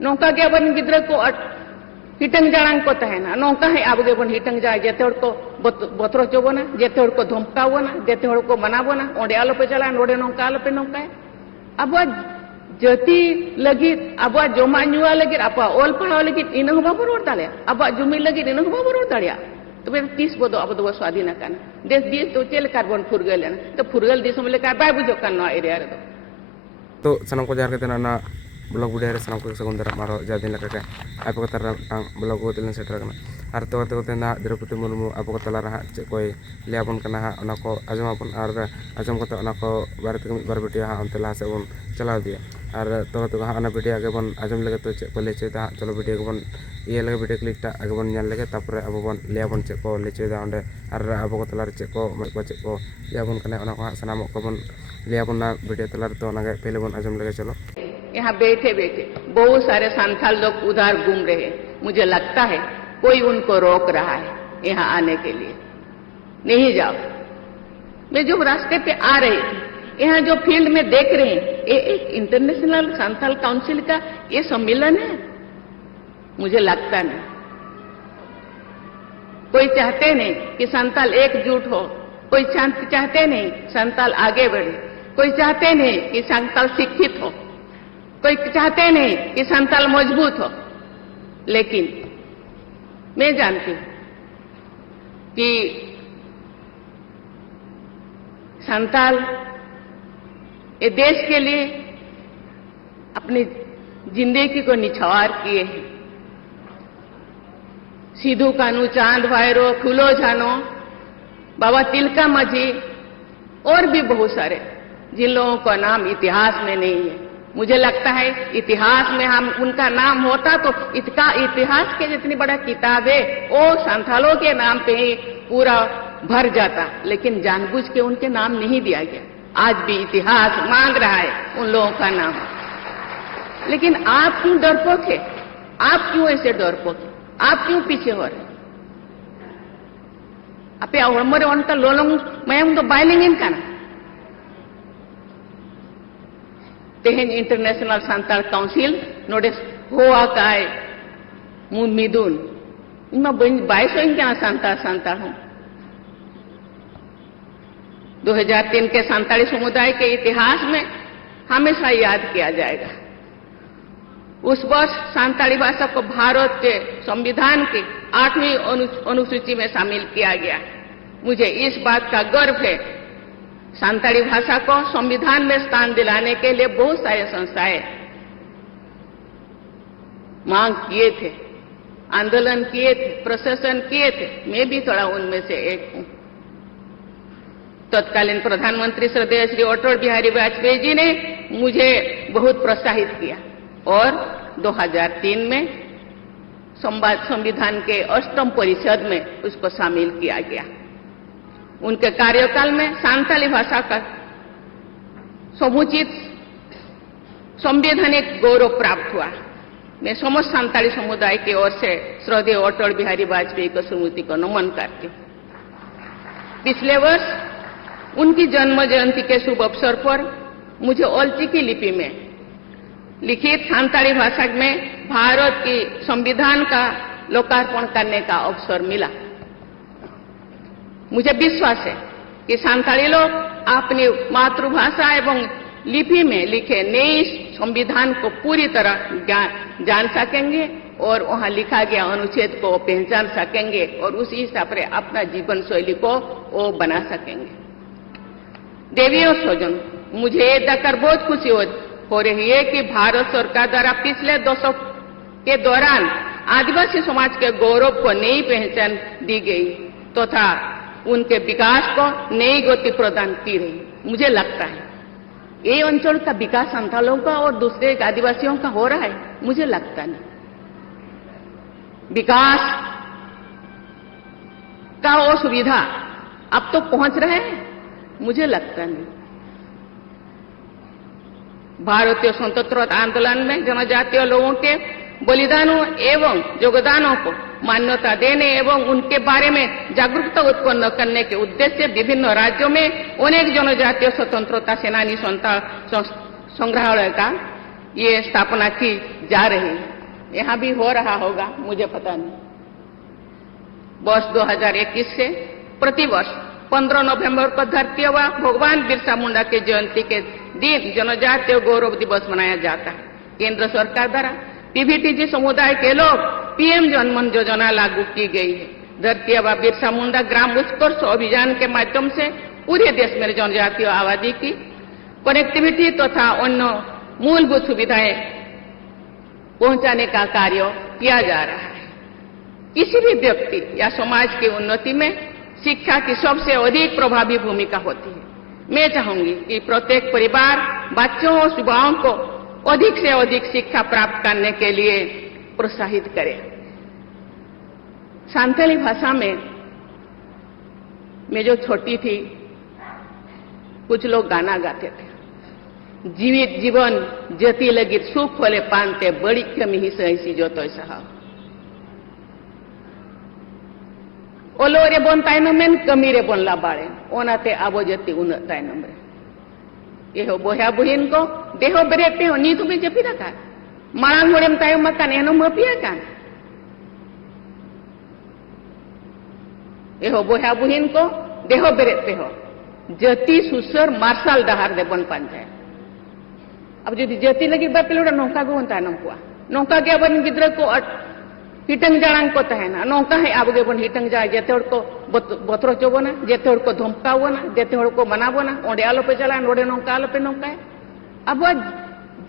नौका के अपन गिद्रा को हिटंग जाड़ांग को तहना नौका है अब के बन हिटंग जाए जेते हड़ को बतरो चोबोना जेते हड़ को धमकावोना जेते हड़ को मनावोना ओंडे आलो पे चला नोडे नौका आलो पे नौका है अब जति लगी अब जमा नुआ लगी अब ओल पढ़ाव लगी इन बाबू रोड दाड़िया अब जुमी लगी इन बाबू रोड दाड़िया तो फिर 30 बदो अब दो स्वाधीन काना देश देश तो चेल कार्बन फुरगल लेना तो फुरगल देश में लेकर बाय बुझो कान नवा एरिया रे तो सनम को जार के तना ब्लॉग वीडियो रे सनम को सगुंदर मारो जादिन लका के आपको तार ब्लॉग को दिलन सेटर कना आर तो ना द्रौपदी मुर्मू आपको तला रहा चे कोई लियाबन कना हा ओना को आजमाबन आर आजम को ओना को भारत के बार बेटिया हा अंते ला से बन चला दिया आर तो हा ओना बेटिया के बन आजम लगे तो चे को ले चे दा चलो बेटिया को बन ये लगे बेटिया क्लिक ता आगे बन ñal लगे तापर अब बन लियाबन चे को ले चे दा ओंडे आर आपको तला चे को चे को लियाबन कना ओना को सनाम को बन लियाबन ना बेटिया तला तो ओना के पहले बन आजम लगे चलो यहाँ बैठे बैठे बहुत सारे संथाल लोग उधर घूम रहे हैं मुझे लगता है कोई उनको रोक रहा है यहाँ आने के लिए नहीं जाओ मैं जो रास्ते पे आ रही थी यहाँ जो फील्ड में देख रहे हैं ये एक इंटरनेशनल संथाल काउंसिल का ये सम्मेलन है मुझे लगता नहीं कोई चाहते नहीं कि संथाल एकजुट हो कोई चाहते नहीं संथाल आगे बढ़े कोई चाहते नहीं कि संथाल शिक्षित हो कोई चाहते नहीं कि संथाल मजबूत हो लेकिन मैं जानती हूं कि संथाल ये देश के लिए अपनी जिंदगी को निछावर किए हैं सिद्धू कानू चांद भाईरो फूलो झानो बाबा तिलका माझी और भी बहुत सारे जिन लोगों का नाम इतिहास में नहीं है मुझे लगता है इतिहास में हम उनका नाम होता तो इसका इतिहास के जितनी बड़ा किताब है वो संथालों के नाम पे ही पूरा भर जाता लेकिन जानबूझ के उनके नाम नहीं दिया गया आज भी इतिहास मांग रहा है उन लोगों का नाम लेकिन आप क्यों डरपोक है आप क्यों ऐसे डरपोक है आप क्यों पीछे हो रहे आप हमारे उनका लोलंग मैं तो बाइलिंग का ना तेहन इंटरनेशनल संथाल काउंसिल नोडे होआ काय मिदुन इनमें 22 क्या संथाल हूं 2003 के संथाली समुदाय के इतिहास में हमेशा याद किया जाएगा उस वर्ष संथाली भाषा को भारत के संविधान की 8वीं अनुसूची में शामिल किया गया मुझे इस बात का गर्व है संथाली भाषा को संविधान में स्थान दिलाने के लिए बहुत सारे संस्थाएं मांग किए थे आंदोलन किए थे प्रशासन किए थे मैं भी थोड़ा उनमें से एक हूं तत्कालीन प्रधानमंत्री श्रद्धेय श्री अटल बिहारी वाजपेयी जी ने मुझे बहुत प्रोत्साहित किया और 2003 में संविधान के 8वीं परिषद में उसको शामिल किया गया उनके कार्यकाल में संथाली भाषा का समुचित संवैधानिक गौरव प्राप्त हुआ मैं समस्त संथाली समुदाय की ओर से श्रद्धेय अटल बिहारी वाजपेयी को स्मृति को नमन करती हूं पिछले वर्ष उनकी जन्म जयंती के शुभ अवसर पर मुझे ओलचिकी लिपि में लिखित संथाली भाषा में भारत की संविधान का लोकार्पण करने का अवसर मिला मुझे विश्वास है कि संथाली लोग अपनी मातृभाषा एवं लिपि में लिखे नए संविधान को पूरी तरह जान सकेंगे और वहां लिखा गया अनुच्छेद को पहचान सकेंगे और उसी हिसाब से अपना जीवन शैली को वो बना सकेंगे देवी और स्वजन मुझे ये देखकर बहुत खुशी हो रही है कि भारत सरकार द्वारा पिछले दशक के दौरान आदिवासी समाज के गौरव को नई पहचान दी गई तथा उनके विकास को नई गति प्रदान की रही मुझे लगता है ये अंचल का विकास संथालों का और दूसरे आदिवासियों का हो रहा है मुझे लगता नहीं विकास का वो सुविधा अब तो पहुंच रहे हैं मुझे लगता नहीं भारतीय स्वतंत्रता आंदोलन में जनजातीय लोगों के बलिदानों एवं योगदानों को मान्यता देने एवं उनके बारे में जागरूकता उत्पन्न करने के उद्देश्य से विभिन्न राज्यों में अनेक जनजातीय स्वतंत्रता सेनानी संग्रहालय का ये स्थापना की जा रही है। यहाँ भी हो रहा होगा, मुझे पता नहीं। वर्ष 2021 से प्रतिवर्ष 15 नवंबर को धरती व भगवान बिरसा मुंडा के जयंती के दिन जनजातीय गौरव दिवस मनाया जाता है। केंद्र सरकार द्वारा पीवीटीजी समुदाय के लोग पीएम जनमन योजना लागू की गई है। धरती व बिरसा मुंडा ग्राम उत्कर्ष अभियान के माध्यम से पूरे देश में जनजातीय आबादी की कनेक्टिविटी तथा अन्य मूलभूत सुविधाएं पहुंचाने का कार्य किया जा रहा है। किसी भी व्यक्ति या समाज की उन्नति में शिक्षा की सबसे अधिक प्रभावी भूमिका होती है। मैं चाहूंगी कि प्रत्येक परिवार बच्चों और युवाओं को अधिक से अधिक शिक्षा प्राप्त करने के लिए प्रोत्साहित करे। सांथाली भाषा में मैं जो छोटी थी, कुछ लोग गाना गाते थे, जीवित जीवन जति लगी सुख होले पानते बड़ी कमी ही सही जो तो सहा ओलो रे बोन तायनमेन कमी रे बोन लाबाड़े ओनाते आबो जति उन्नत तायनम रे एहो बोया बुहिन को देहो बेरे पे नीतु में जपिदा का मांग होड़ेम तायम मकान एनो मपिया कान एहो बोया बुहिन को देहो बेरे पे हो जति सुसर मार्शल डहार दे बन पांजाय अब जो जति लगी बापेलोड़ा नौका गो तायनम कुआ नौका के बन गिद्र को हिटंग जाड़ांग को तहना नौका है आबगे बन हिटंग जाए जेते हड़ को बतरो चोबोना जेते हड़ को धमकावोना जेते हड़ को मनावोना ओंडे आलो पे चला नोडे नौका आलो पे नौका है अब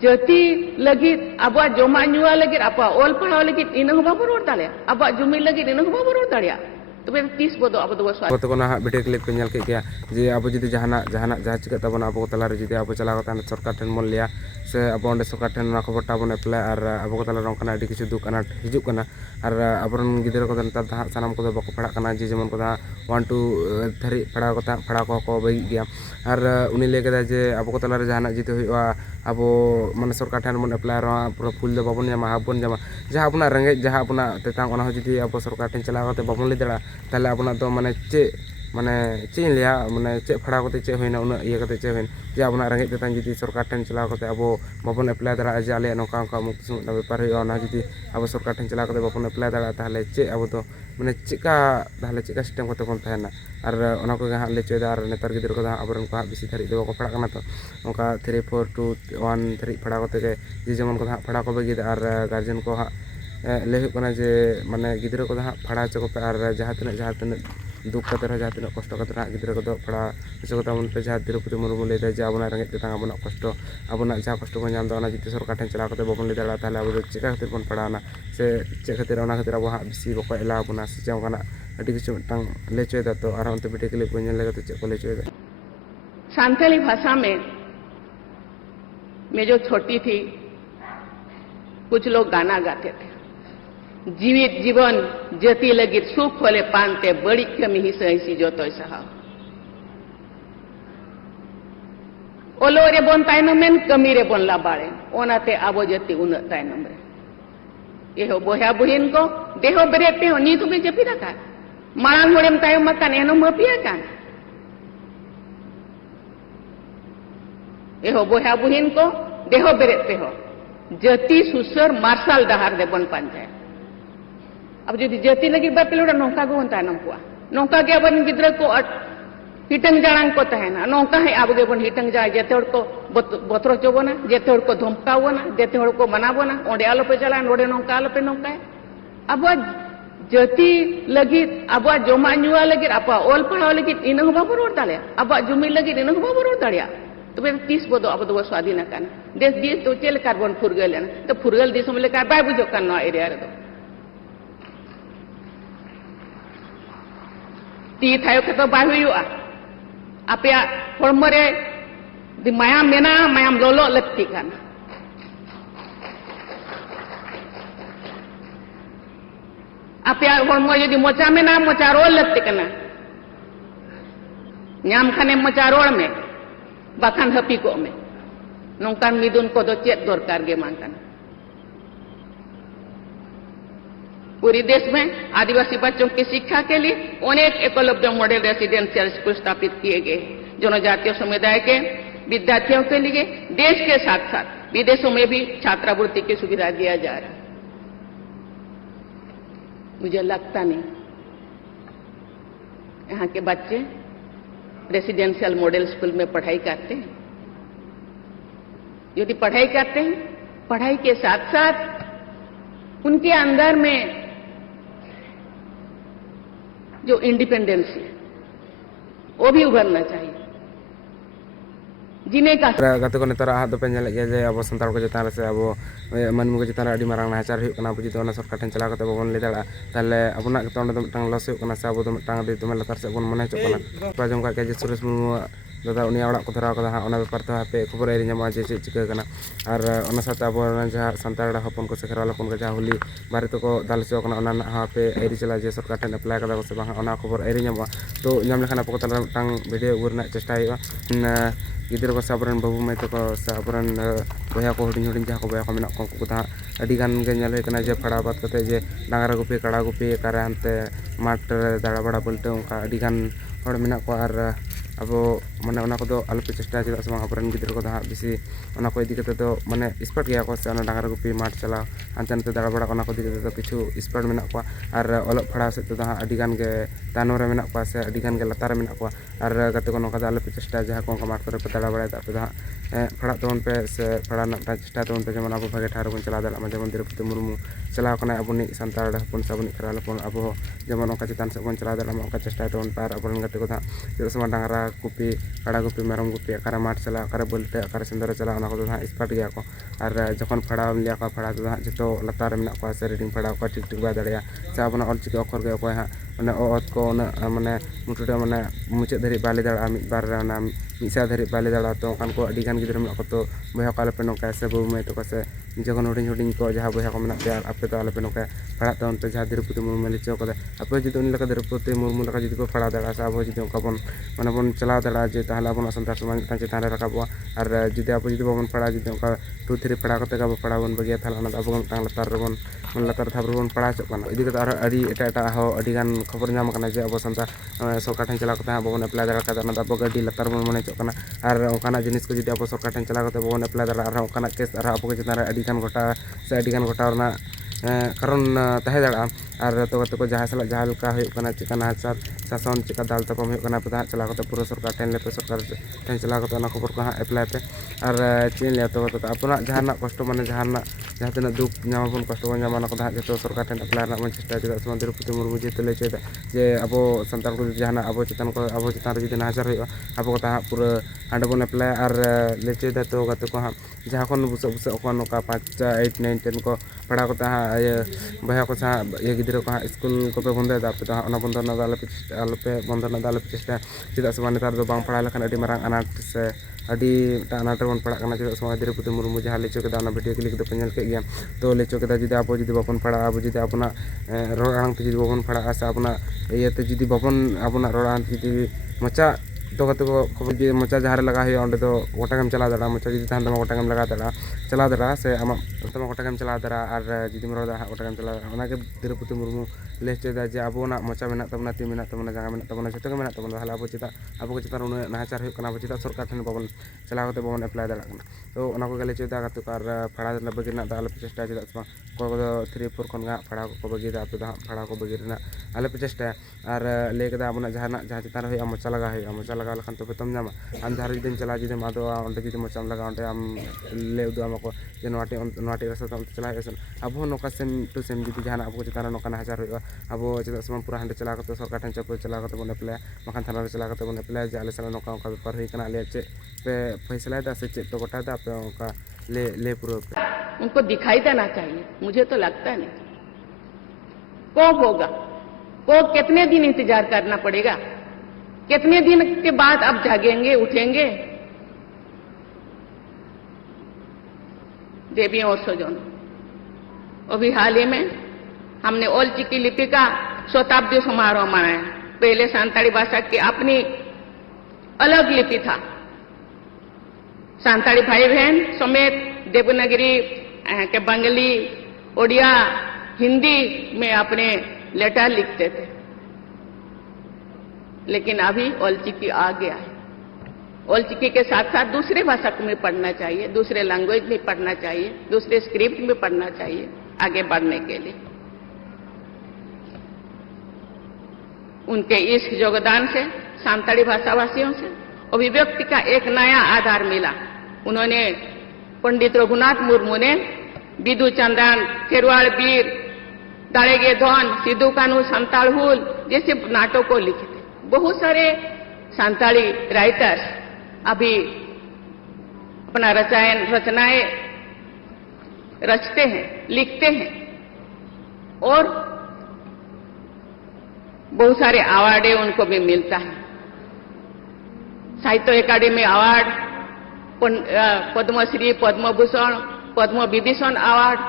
जति लगी अब जमा नुआ लगी अब ओल पढ़ाओ लगी इन बाबू रोड दाड़े अब जुमी लगी इन बाबू रोड दाड़िया तो बे 30 बदो अब दो स्वाद तो कोना वीडियो क्लिप पे नेल के गया जे अब जदी जहाना जहां चिका तबना अब तला रे जदी अब चला गता सरकार ठन मन लिया से अब ओंडे सरकार ठन ना खबर टाबन एप्लाई और अब तला रंकना अडी किछु दुख अनाट हिजुक कना और अबरन गिदर को नता दा सानाम को बको पढ़ा कना जे जेमन को दा 1 2 धरी पढ़ा को पढ़ा को बई गया और उनी ले के जे अब तला रे जहाना जिते हुआ अब माने सरकार ठन मन एप्लाई रा पूरा फुल दे बाबन जामा हाबन जामा जहां अपना रंगे जहां अपना तेतांग ओना जदी अब सरकार ठन चला गते बाबन ले दड़ा ताले अपना तो माने चे लिया माने चे फड़ा कोते चे होइना उना इया कते चे होइन जे अपना रंगे तेतांग जदी सरकार ठन चला गते अब बाबन एप्लाई दड़ा जे आले नोका नोका मुक्त सुम व्यापार होइना ओना जदी अब सरकार ठन चला गते बाबन एप्लाई दड़ा ताले चे अब तो माने चेका ताले चेका सिस्टम कोते कोन थाना और ओना को हा ले चेदा और नेतार गिदर को अबरन को बिसी धरी दे को फड़ा कना तो ओका 3 4 2 1 3 फड़ा कोते के जे जेमन को फड़ा को बगी और गार्जियन को ले हुकना जे माने गिदर को फड़ा चको पे और जहां तने दुख कते जहां तने कष्ट कते गिदर को फड़ा चको ता उनपे जहां द्रौपदी मुर्मू ले दे जे आबना रंगे तेतांग आबना कष्ट आबना जहां कष्ट को नाम दो जिते सरकार ठन चला कते बाबन ले दड़ा ताले अब चेका खातिर बन पड़ाना से चे खातिर ओना खातिर अब बिसी बको एला आबना से चौकाना अडी किछु टांग ले चोयदा तो और अंत वीडियो क्लिप को नेल लगे तो चे को ले चोयदा सांथाली भाषा में मैं जो छोटी थी, कुछ लोग गाना गाते थे, जीवित जीवन जति लगी सुख होले पानते बड़ी कमी ही सही जो तो सहा ओलो रे बोन तायनमेन कमी रे बोन लाबाड़े ओनाते आबो जति उन्नत तायनम रे एहो बोया बुहिन को देहो बेरे पे नीतु में जपिदा का मांग होड़ेम तायम मकान एनो मपिया कान एहो बोया बुहिन को देहो बेरे पे हो जति सुसर मार्शल डहार दे बन पांजाय अब जो जति लगी बापेलोड़ा नौका गो तायनम कुआ नौका के बन गिद्र को हिटंग जाड़ांग को तहना नौका है आबगे बन हिटंग जाए जेते हड़ को बतरो चोबोना जेते हड़ को धमकावोना जेते हड़ को मनावोना ओंडे आलो पे चला नोडे नौका आलो पे नौका है अब जति लगी अब जमा नुआ लगी अब ओल पढ़ाओ लगी इन बाबू रोड दाड़े अब जुमी लगी इन बाबू रोड दाड़िया तो बे 30 बदो अब दो स्वाधीन कान देश देश तो चेल कार बन फुरगल तो फुरगल दिसम लेका बाय बुझो कान नो एरिया रे दो ती थायो के तो बाय हुआ आपे हड़मरे दि मायाम मेना मायाम लोलो लत्ती कान आपे हड़मो जदि मोचा मेना मोचा रोल लत्ती काना ᱧᱟᱢ खाने मोचा रोड में बाखान हपी को में नौकान मिदुन को दो चेत दरकार गे मांगन पूरी देश में आदिवासी बच्चों की शिक्षा के लिए अनेक एकलव्य मॉडल रेसिडेंशियल स्कूल स्थापित किए गए। जनजातीय समुदाय के विद्यार्थियों के लिए देश के साथ साथ विदेशों में भी छात्रवृत्ति की सुविधा दिया जा रहा है। मुझे लगता नहीं यहाँ के बच्चे रेसिडेंशियल मॉडल स्कूल में पढ़ाई करते हैं। यदि पढ़ाई करते हैं, पढ़ाई के साथ साथ उनके अंदर में जो इंडिपेंडेंसी है वो भी उभरना चाहिए। जिन्हें का गाते को नेतार हाथ पे नेले गया जे अब संताल को चेतान से अब मानमी को चेतान अडी मारांग नाचार हुई कना अब जुदी सरकार ठेन चला करते बाबन ले दाड़ा ताले अबना तो मिटांग लॉस हुई कना से अब तो मिटांग दी तुम लतार से बन मने चोकना प्राजम का के सुरेश मुर्मू दादा उनी अड़ा को धरा कदा ओना बेपार तो पे खबर एरी ᱧᱟᱢᱟ जे चिका कना और ओना साथे अब जहां संताल हपन को सेखरा हपन को जहां हुली बारे तो को दाल चो कना ओना हा पे एरी चला जे सरकार ठेन अप्लाई कदा को से बा ओना खबर एरी ᱧᱟᱢᱟ तो ᱧᱟᱢ लेखन आप को तला मिटांग वीडियो उरना चेष्टा हुई गिद्र को साबरन बाबू माई तक साबरन बया को हुडिंग हुडिंग जहां को बया को मेना को ता अडी गान गे नेल हुई कना जे फड़ा बात कते जे डांगरा गुपी कड़ा गुपी कारे हनते माठ दाड़ा बड़ा बोलते उनका अडी गान हड़ मेना को और अब माने ओना को दो आलोपे चेष्टा चेदा से आपरन गिद्र को दा बेसी ओना को इदी कते तो माने स्पॉट गया को से ओना डांगरा गुपी माठ चला हानते नते दाड़ा बड़ा ओना को इदी कते तो किछु स्पॉट मेना को और ओलक फड़ा से तो दा अडी गान गे तानो रे मेना को से अडी गान गे लतार मेना को और गते को नोका दा आलोपे चेष्टा जहां को माठ करे पे दाड़ा बड़ा पे दा फड़ा तोन पे से फड़ा ना चेष्टा तोन पे जेमन अब भागे ठार बन चला दाड़ा जेमन द्रौपदी मुर्मू चला कना अबनी संताल हपन सबनी खरा लपन अब जेमन ओका चितान से बन चला दाड़ा ओका चेष्टा तोन पार अबन गते को दा से डांगरा गुपी कड़ा गुपी मेरम गुपी अकारे माठ चला अकारे बोलते अकारे सेंदर चला ओना को दा स्पॉट गया को और जखन फड़ा लिया को फड़ा तो जो लतार मेना को से रीडिंग फड़ा को ठीक ठीक बा दाड़िया से अब ऑलचिकी अक्षर के अखय हां माने ओत को माने मुटुटे माने मुचे धरी बाले दाड़ा मिद बार ना मिसा धरी बाले दाड़ा तो कान को अडी गान गिद्र मेना को तो बया को आलोपे नोका से बाबू माई तो से जखन हुडिंग हुडिंग को जहां बया को मेना पे आपे तो आलोपे नोका फड़ा तो उनते जहां द्रौपदी मुर्मू लिचो को आपे जुदी उन लका द्रौपदी मुर्मू लका जुदी को फड़ा दाड़ा से अब जुदी उनका बन माने बन चला दाड़ा जे ताहले अब संताल समाज मिटान चेतान रे रकाबो और जुदी अब जुदी बन फड़ा जुदी उनका 2-3 फड़ा कते अब फड़ा बन बगिया थाला ना अब मिटान लतार बन मन लतार थाबर बन फड़ा चो कना इदी कते आरो अडी एटा एटा हो अडी गान खबर ᱧᱟᱢ कना जे अब संताल सरकार ठेन चला कते बन अप्लाई दाड़ा कदा ना अब अडी लतार बन मने चो कना और ओकाना जिनिस को जुदी अब सरकार ठेन चला कते बन अप्लाई दाड़ा और ओकाना केस और अब के चेतान रे अडी गान घटा से अडी गान घटा रना कारण तहे दाड़ा और तो कते को जहां सला जहां लका हुई कना चिकना हासार शासन चिका दाल तपम हुई कना पे चला कते पूरा सरकार ठेन लेपे सरकार ठेन चला कते ना खबर को हां अप्लाई पे और चेन ले तो अपना जहाना कष्ट माने जहाना जहां तना दुख ᱧᱟᱢᱟᱵᱚᱱ कष्ट बन ᱧᱟᱢᱟ को दा जो सरकार ठेन अप्लाई ना मन चेष्टा चेदा सम द्रौपदी मुर्मू जे तले चेदा जे अब संताल को जहाना अब चितान रे जुदी नाचार हुई अब को ता पूरा हांडे बन अप्लाई और ले चेदा तो गते को हां जहां खन बुस बुस को नोका 5 8 9 10 को पढ़ा को ता बया को सा ये गिद्र को स्कूल को पे बंद दा पे ता ओना बंद ना आलोपे बंद ना आलोपे चेष्टा चेदा से नेतार दो बांग पढ़ा लखन अडी मारांग अनाट से अडी अनाट बन पढ़ा कना चेदा से द्रौपदी मुर्मू जहां लेचो के दा वीडियो क्लिक दो पेनल के गया तो लेचो के दा जुदी आप जुदी बाबन पढ़ा अब जुदी अपना रोड आंग जुदी बाबन पढ़ा से अपना ये तो जुदी बाबन अपना रोड आंग जुदी मचा तो कते को खबर जे मचा जहां रे लगा है ओंडे तो गोटागम चला दाड़ा मचा जुदी थान तमा गोटागम लगा दाड़ा चला दाड़ा से आमा तमा गोटागम चला दाड़ा और जुदी मरो दा गोटागम चला ओना के द्रौपदी मुर्मू ले चेदा जे अबोना मचा मेना तबना ती मेना तबना जगह मेना तबना जतो मेना तबना हला अब चिता अब को चिता उन नाचार हुई कना चिता सरकार ठेन बाबन चला कते बाबन अप्लाई दाड़ा तो ओना को गले चेदा कते कार फड़ा ना बगिना दा आलोपे चेष्टा चेदा को 3-4 खन गा फड़ा को बगी दा पे दा फड़ा को बगी ना आलोपे चेष्टा और ले कदा अपना जहां चिता हुई मचा लगा लखन तो तुम जामा आम जहां जुदी चला जुदी मादो ओंडे जुदी मचाम लगा ओंडे आम ले उदु आमको जे नोटी रस तो चला एसन अब नोका सेम टू सेम जुदी जहां अब चिता नोका हजार हुई अब चेदा सम पूरा हांडे चला करते सरकार ठेन चको चला करते बन अप्लाई मखान थाना चला करते बन अप्लाई जे आले साला नोका ओका बेपार हुई कना ले चे पे फैसला दा से चे तो गोटा दा पे ओका ले पूरा पे उनको दिखाई देना चाहिए। मुझे तो लगता नहीं कब होगा, को कितने दिन इंतजार करना पड़ेगा, कितने दिन के बाद अब जागेंगे उठेंगे। देवी और स्वजन अभी हाल ही में हमने ओलचिकी लिपि का शताब्दी समारोह मनाया। पहले सांताली भाषा की अपनी अलग लिपि था, सांताली भाई बहन समेत देवनागरी के बंगाली ओडिया हिंदी में अपने लेटर लिखते थे, लेकिन अभी ओलचिकी आ गया है। ओलचिकी के साथ साथ दूसरे भाषा में पढ़ना चाहिए, दूसरे लैंग्वेज में पढ़ना चाहिए, दूसरे स्क्रिप्ट में पढ़ना चाहिए आगे बढ़ने के लिए। उनके इस योगदान से सांताली भाषाभाषियों से अभिव्यक्ति का एक नया आधार मिला। उन्होंने पंडित रघुनाथ मुर्मू ने बिदु चंद्रन, खेरवाड़ वीर, दाड़ेगे धन, सिद्धू कानू, संताल हुल जैसे नाटकों लिखे थे। बहुत सारे सांताली राइटर्स अभी अपना रचनाएं रचते हैं, लिखते हैं और बहुत सारे अवार्डे उनको भी मिलता है। साहित्य अकादमी अवार्ड, पद्मश्री, पद्म भूषण, पद्म विभूषण अवार्ड,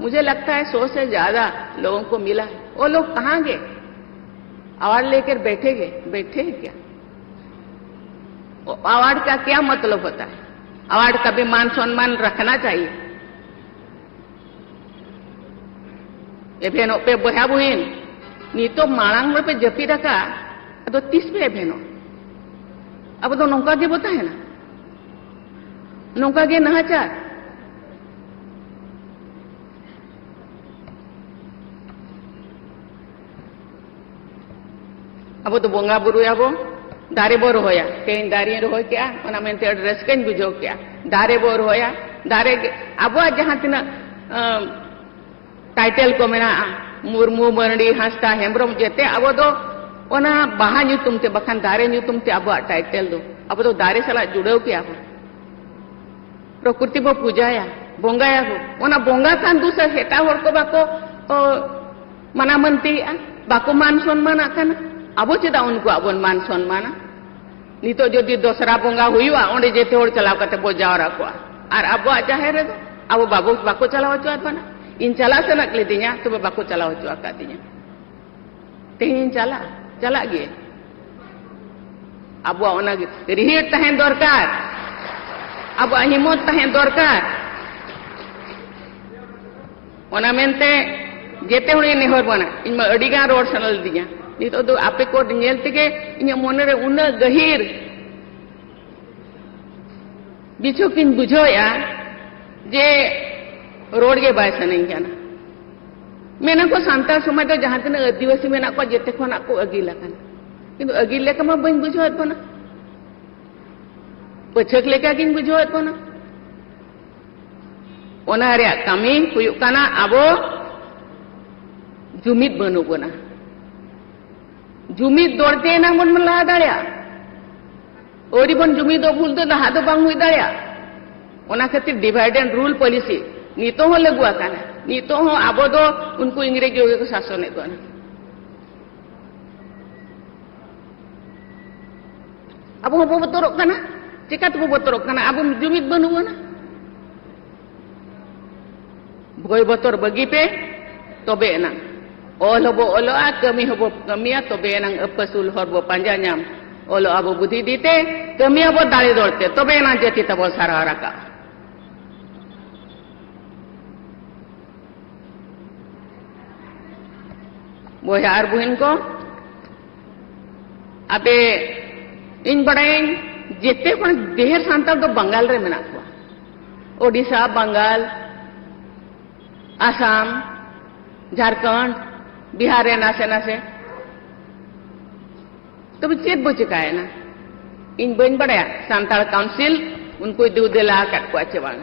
मुझे लगता है 100 से ज्यादा लोगों को मिला है। वो लोग कहाँ गए? अवार्ड लेकर बैठे हैं क्या? अवार्ड का क्या मतलब होता है? अवार्ड का भी मान सम्मान रखना चाहिए। ये बहनों पे बहा बुहिन नीतो मांग पे जपी रखा तो 30 पे बहनों अब तो नौका के बोता है ना, नौका के नहाचार। अब तो बोंगा बुरु याबो दारे बोर होया कहीं दारी रहो क्या ओना मेनते रस्कन बुझो क्या दारे बोर होया दारे अब जहां तना टाइटल को मेना मुर्मू, मरडी, हांसदा, हेम्ब्रम जेते अब तो ओना बाहा ᱧᱩᱛᱩᱢ ते बखान दारे ᱧᱩᱛᱩᱢ ते अब टाइटल दो अब तो दारे साला जुड़ो क्या हो प्रकृति बो पूजाया बोंगाया हो ओना बोंगा खान दूसरा हेटा होर को बाको मना मनती बाको मान सम्मान आखाना अब चेदा उनको अब मान सम्मान नितो जदि दोसरा बोंगा हुआ ओंडे जेते होर चलाव कते बो जावरा को और अब जाहेर दो अब बाबू बाको चलाव चुआ बना इन चला सनक लेदिया तो बाको चलाव चुआ का दिया तेहिन चला गए अब ओना रिहिर तहेन दरकार अब हिम्मत तहेन दरकार ओना मेनते जेते होने नेहर बना इन अडिगा रोड सनल दिया नितो दो आपे को नेल तेगे इन मोने रे उन गहिर बिचो किन बुझोया जे रोड के बाय सनई जाना मेना को सांताल समय तो जहां तक आदिवासी मेना को जेते खना को अगिला काना किंतु अगिल लेका मा बइन बुझोत बना पछक लेका किन बुझोत बना ओना रे कामी हुयु काना आबो जुमिद बनु बना जुमिद दौड़ते ना मन लहा दाड़िया ओरी बन जुमिद भूल दो लहा दो बांग हुई दाड़िया ओना खातिर डिवाइड एंड रूल पॉलिसी नीतो हो लगुआ काना नीतो हो आबो दो उनको इंग्रेजी को शासन है कोना अब हो बतोरक काना चिका तो बतोरक काना अब जुमिद बनु बना भय बतर बगी पे तबे ना ओल हबो ओलोआ कमी हबो कमिया तबे ना अपसुल हरबो पांजा नाम ओलो आबो बुद्धि दीते कमी हबो दाड़े दौड़ते तबे ना जति तबो सारा रका बोया आर बुहिन को अबे इन बड़ाई जेते पण देहर सांताल तो बंगाल रे मेना को ओडिशा, बंगाल, आसाम, झारखंड, बिहार रे नासे नासे तो चेत बो चिकाय ना इन बन बड़ाया सांताल काउंसिल उनको दू देला काट को आचे बांग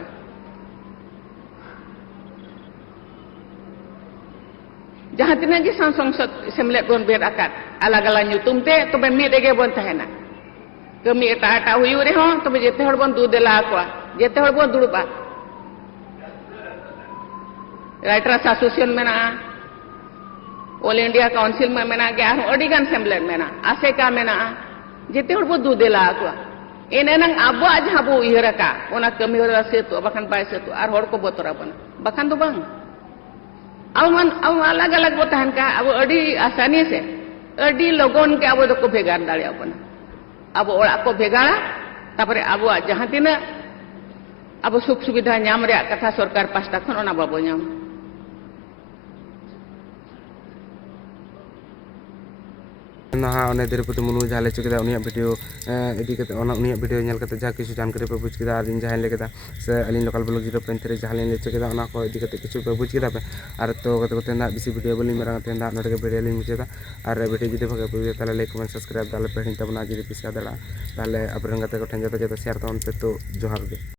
जहां तना के संसद सेमलेट बन बेर आकात अलग अलग ᱧᱩᱛᱩᱢ ते तो बे मी देगे बन तहेना कमी एटा एटा हुयु रे हो तो जेते हड़ बन दू देला को जेते हड़ बन दुड़बा राइटर्स एसोसिएशन में ना ऑल इंडिया काउंसिल में मेना गया अडिगान सेमलेट में ना आसेका में ना जेते हड़ बन दू देला को एने नंग आबो जहां बो इहरा का ओना कमी हो से तो बखान पाए से तो आर हड़ को बतरा बन बखान तो बांग अब अलग अलग वो तहन का अब अड़ी आसानी से अड़ी लोगों के अब को भेगार दाड़े अपना अब ओड़ा को भेगाड़ा तापरे अब जहां तीन अब सुख सुविधा नाम रे कथा सरकार पास्टा खन ओना बाबो नाम ना ना उन्हें तिरुपति मुर्मू जहाँ ले चुके उनिया वीडियो इदी कते उनिया वीडियो नेल कते जहाँ किछु जानकारी पे बुझ केदा इन जहाँ ले केदा से अली लोकल ब्लॉग 0.3 जहाँ ले चुके उना को इदी कते किछु पे बुझ केदा पे और तो कते कते ना बिसी वीडियो बली मेरा कते ना नोटे के वीडियो लिंक मुझेदा और वीडियो जुदी भागे बुझे ताले लाइक कमेंट सब्सक्राइब दाले पे हिंता बना जुदी पिसा दड़ा ताले अपरंग कते को ठंजा तो शेयर तो जोहार गे।